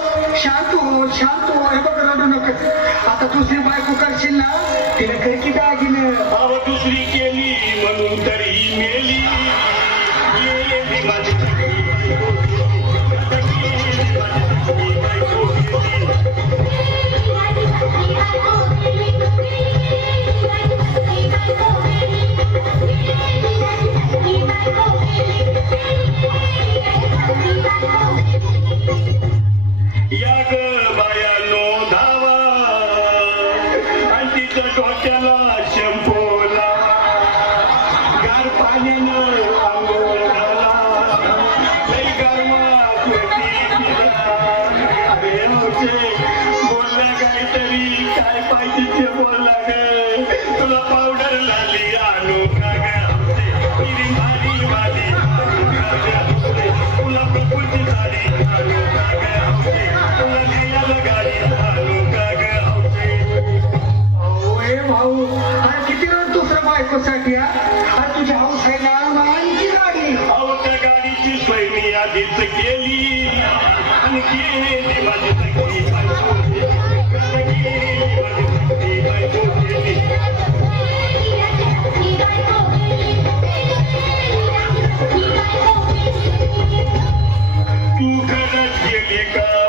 शांत हो, हे बघ रडू नको. आता दुसरी बायको करशील ना तिला कर की दागिने. भाव दुसरी केली म्हणून तरी मेली गेली माझी या ग बायानो धावा आणि तिच्या डोक्याला शंपोला गार पाण्यानं आंघोळ घाला लई गरमात बोलला काहीतरी काय पाहिजे ते बोलला ग तुला पावडर लाली आणू का ग भारी वाली तुला प्रकृती झाली आणू का ग तुला नेयाला गाडी आणू का ग ओए भाऊ अरे किती रोज दुसऱ्या बायकोसाठी अरे तुझी हाऊस आहे ना आणखी गाडी. अहो त्या गाडीची सोय मी आधीच केली आणि गेली माझी सगळी बायको गेली माझी सगळी बायको गेली. तू खरंच गेली का